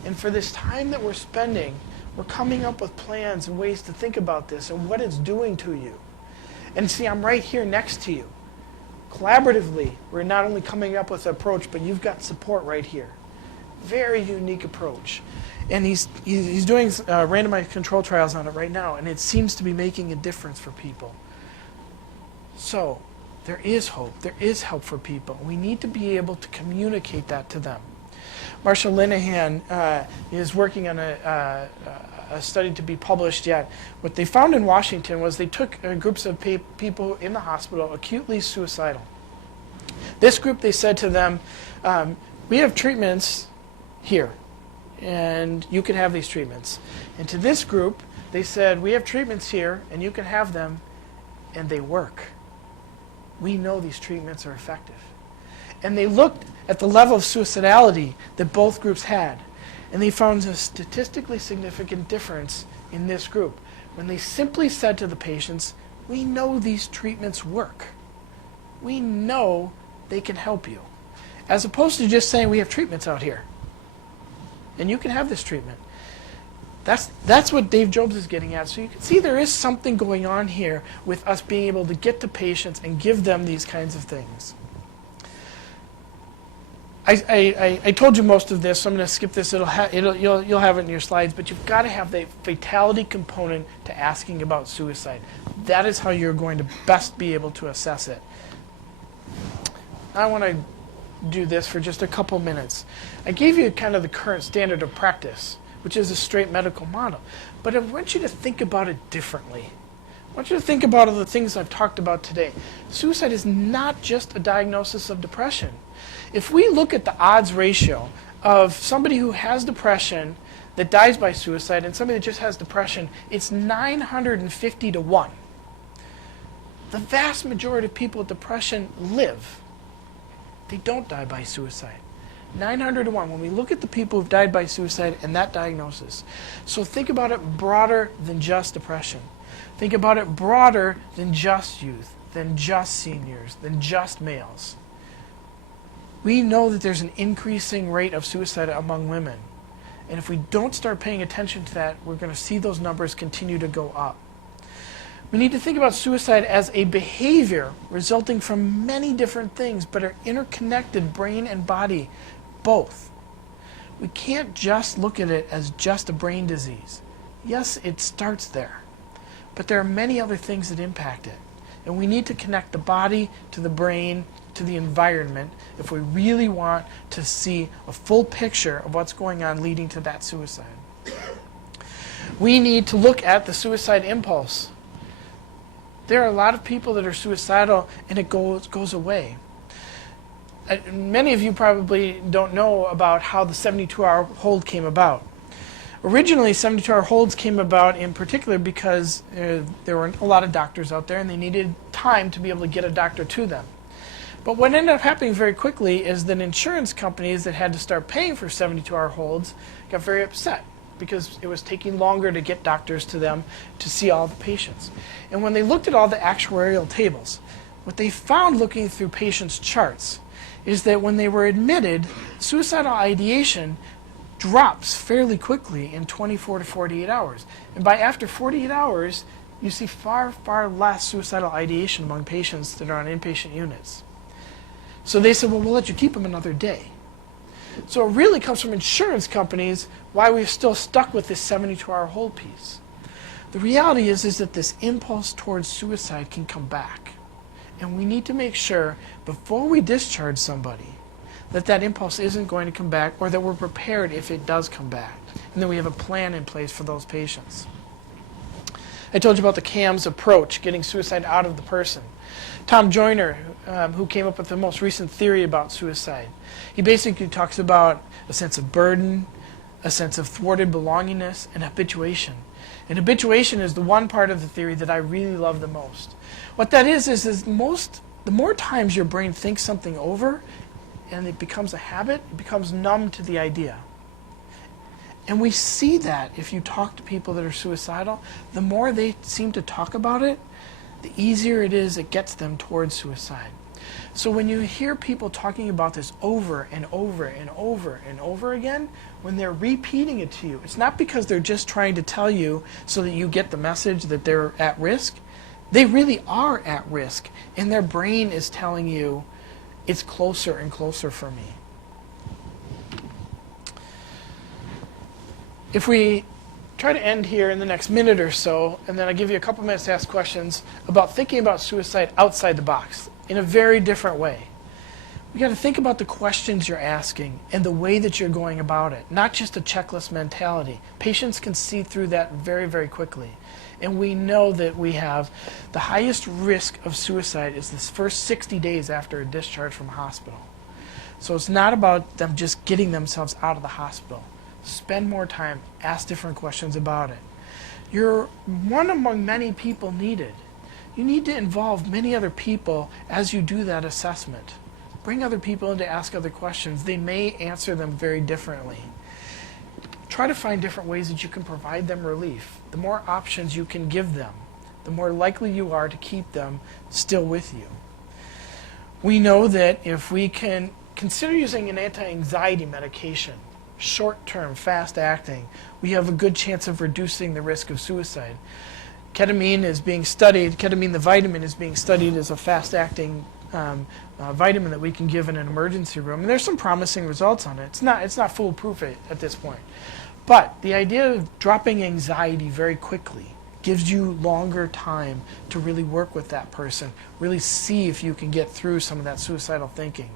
And for this time that we're spending, we're coming up with plans and ways to think about this and what it's doing to you. And see, I'm right here next to you. Collaboratively, we're not only coming up with an approach, but you've got support right here. Very unique approach. And he's doing randomized control trials on it right now, and it seems to be making a difference for people. So there is hope. There is help for people. We need to be able to communicate that to them. Marsha Linehan is working on a study to be published yet. What they found in Washington was they took groups of people in the hospital acutely suicidal. This group, they said to them, we have treatments here, and you can have these treatments. And to this group, they said, we have treatments here, and you can have them, and they work. We know these treatments are effective. And they looked at the level of suicidality that both groups had, and they found a statistically significant difference in this group when they simply said to the patients, we know these treatments work. We know they can help you. As opposed to just saying we have treatments out here, and you can have this treatment. That's what Dave Jobs is getting at. So you can see there is something going on here with us being able to get to patients and give them these kinds of things. I told you most of this, so I'm going to skip this. You'll have it in your slides, but you've got to have the fatality component to asking about suicide. That is how you're going to best be able to assess it. I want to do this for just a couple minutes. I gave you kind of the current standard of practice, which is a straight medical model, but I want you to think about it differently. I want you to think about all the things I've talked about today. Suicide is not just a diagnosis of depression. If we look at the odds ratio of somebody who has depression that dies by suicide and somebody that just has depression, it's 950 to 1. The vast majority of people with depression live. They don't die by suicide. 900 to 1 when we look at the people who've died by suicide and that diagnosis. So think about it broader than just depression. Think about it broader than just youth, than just seniors, than just males. We know that there's an increasing rate of suicide among women. And if we don't start paying attention to that, we're going to see those numbers continue to go up. We need to think about suicide as a behavior resulting from many different things, but are interconnected, brain and body, both. We can't just look at it as just a brain disease. Yes, it starts there, but there are many other things that impact it. And we need to connect the body to the brain to the environment if we really want to see a full picture of what's going on leading to that suicide. We need to look at the suicide impulse. There are a lot of people that are suicidal and it goes away. Many of you probably don't know about how the 72-hour hold came about. Originally, 72-hour holds came about in particular because there were a lot of doctors out there and they needed time to be able to get a doctor to them. But what ended up happening very quickly is that insurance companies that had to start paying for 72-hour holds got very upset because it was taking longer to get doctors to them to see all the patients. And when they looked at all the actuarial tables, what they found looking through patients' charts is that when they were admitted, suicidal ideation drops fairly quickly in 24 to 48 hours. And by after 48 hours, you see far, far less suicidal ideation among patients that are on inpatient units. So they said, well, we'll let you keep them another day. So it really comes from insurance companies why we're still stuck with this 72-hour hold piece. The reality is that this impulse towards suicide can come back. And we need to make sure before we discharge somebody that impulse isn't going to come back, or that we're prepared if it does come back. And then we have a plan in place for those patients. I told you about the CAMS approach, getting suicide out of the person. Tom Joyner, who came up with the most recent theory about suicide, he basically talks about a sense of burden, a sense of thwarted belongingness, and habituation. And habituation is the one part of the theory that I really love the most. What that is the more times your brain thinks something over and it becomes a habit, it becomes numb to the idea. And we see that if you talk to people that are suicidal, the more they seem to talk about it, the easier it gets them towards suicide. So when you hear people talking about this over and over and over and over again, when they're repeating it to you, it's not because they're just trying to tell you so that you get the message that they're at risk. They really are at risk, and their brain is telling you it's closer and closer for me. If we try to end here in the next minute or so, and then I'll give you a couple minutes to ask questions about thinking about suicide outside the box in a very different way. You got to think about the questions you're asking and the way that you're going about it, not just a checklist mentality. Patients can see through that very, very quickly. And we know that we have the highest risk of suicide is this first 60 days after a discharge from hospital. So it's not about them just getting themselves out of the hospital. Spend more time, ask different questions about it. You're one among many people needed. You need to involve many other people as you do that assessment. Bring other people in to ask other questions. They may answer them very differently. Try to find different ways that you can provide them relief. The more options you can give them, the more likely you are to keep them still with you. We know that if we can consider using an anti-anxiety medication, short-term, fast-acting, we have a good chance of reducing the risk of suicide. Ketamine is being studied, ketamine the vitamin is being studied as a fast-acting vitamin that we can give in an emergency room. And there's some promising results on it. It's not foolproof at this point. But the idea of dropping anxiety very quickly gives you longer time to really work with that person, really see if you can get through some of that suicidal thinking.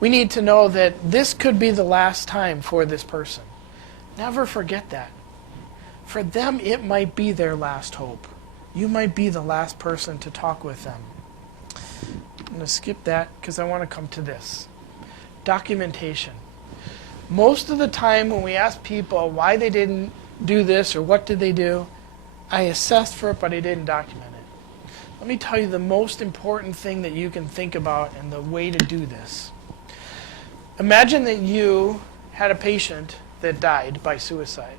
We need to know that this could be the last time for this person. Never forget that. For them, it might be their last hope. You might be the last person to talk with them. I'm going to skip that because I want to come to this. Documentation. Most of the time when we ask people why they didn't do this or what did they do, I assessed for it, but I didn't document it. Let me tell you the most important thing that you can think about and the way to do this. Imagine that you had a patient that died by suicide,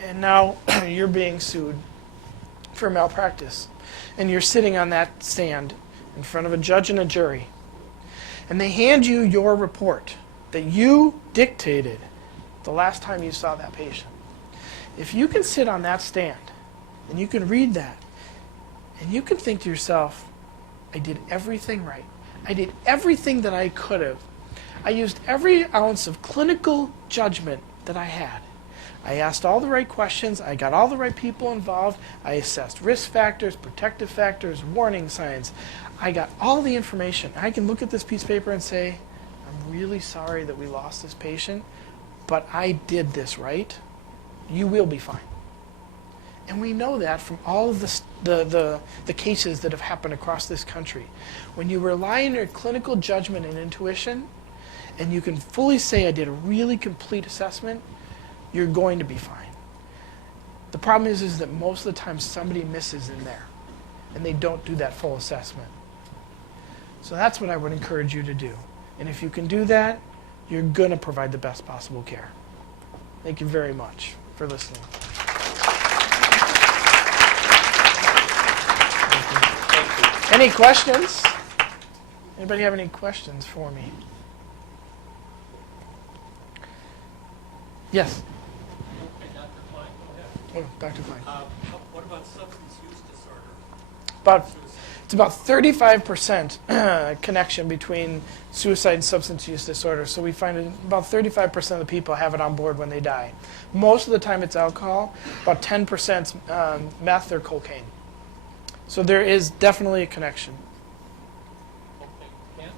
and now you're being sued for malpractice, and you're sitting on that stand in front of a judge and a jury, and they hand you your report that you dictated the last time you saw that patient. If you can sit on that stand and you can read that and you can think to yourself, I did everything right. I did everything that I could have. I used every ounce of clinical judgment that I had. I asked all the right questions. I got all the right people involved. I assessed risk factors, protective factors, warning signs. I got all the information. I can look at this piece of paper and say, I'm really sorry that we lost this patient, but I did this right. You will be fine. And we know that from all of the cases that have happened across this country. When you rely on your clinical judgment and intuition, and you can fully say I did a really complete assessment, you're going to be fine. The problem is that most of the time somebody misses in there, and they don't do that full assessment. So that's what I would encourage you to do. And if you can do that, you're going to provide the best possible care. Thank you very much for listening. Any questions? Anybody have any questions for me? Yes? Okay, Dr. Klein, go ahead. Oh, Dr. Klein. What about substance use disorder? It's It's about 35% connection between suicide and substance use disorder. So we find that about 35% of the people have it on board when they die. Most of the time it's alcohol, about 10% meth or cocaine. So there is definitely a connection. Okay, Ken?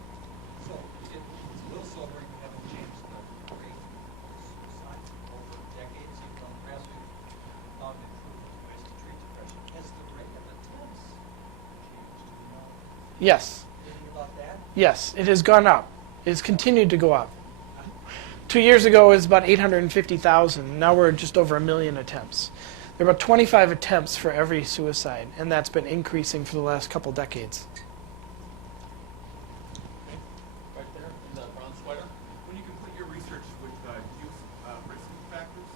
So it's a little sobering we haven't changed the rate of suicide over decades, even though as we've found improved ways to treat depression. Has the rate of attempts changed? Do you know Yes. anything about that? Yes, it has gone up. It's continued to go up. 2 years ago, it was about 850,000. Now we're just over 1 million attempts. There are about 25 attempts for every suicide, and that's been increasing for the last couple decades. Right there in the brown sweater. When you complete your research with youth risk factors,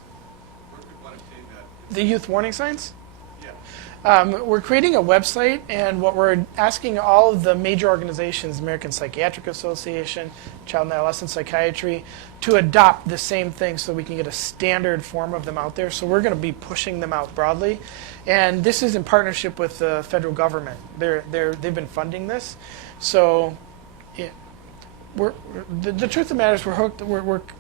where could one obtain that? The youth warning signs? Yeah. We're creating a website, and what we're asking all of the major organizations, American Psychiatric Association, Child and Adolescent Psychiatry, to adopt the same thing so we can get a standard form of them out there. So we're going to be pushing them out broadly. And this is in partnership with the federal government. They've been funding this. So the truth of the matter is we're hooked.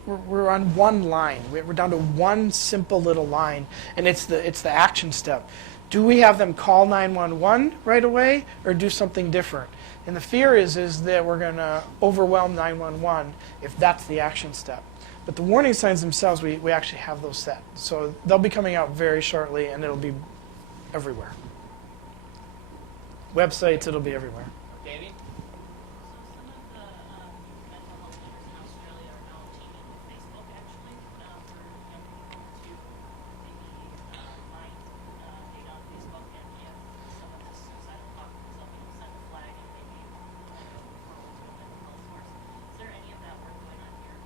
We're on one line. We're down to one simple little line, and it's the action step. Do we have them call 911 right away, or do something different? And the fear is that we're going to overwhelm 911 if that's the action step. But the warning signs themselves, we actually have those set. So they'll be coming out very shortly, and it'll be everywhere. Websites, it'll be everywhere. Danny? So some of the mental health leaders in Australia are now teaming with Facebook actually for young people to maybe find data on Facebook, and if some of this suicidal talk comes up, send a flag and maybe referral to a mental health source. Is there any of that work going on here?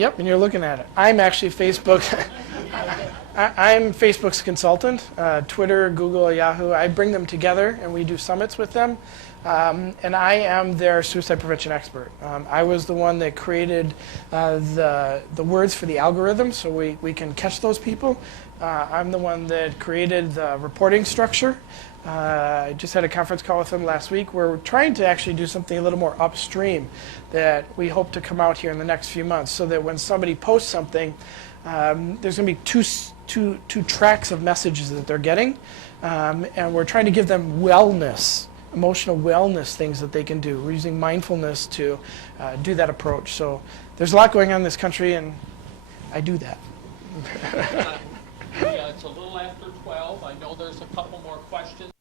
Yep, and you're looking at it. I'm actually Facebook. I'm Facebook's consultant. Twitter, Google, Yahoo. I bring them together, and we do summits with them. And I am their suicide prevention expert. I was the one that created the words for the algorithm, so we can catch those people. I'm the one that created the reporting structure. I just had a conference call with them last week. We're trying to actually do something a little more upstream that we hope to come out here in the next few months, so that when somebody posts something, there's going to be two tracks of messages that they're getting, and we're trying to give them wellness, emotional wellness things that they can do. We're using mindfulness to do that approach. So there's a lot going on in this country, and I do that. Yeah, it's a little after 12. I know there's a couple more questions.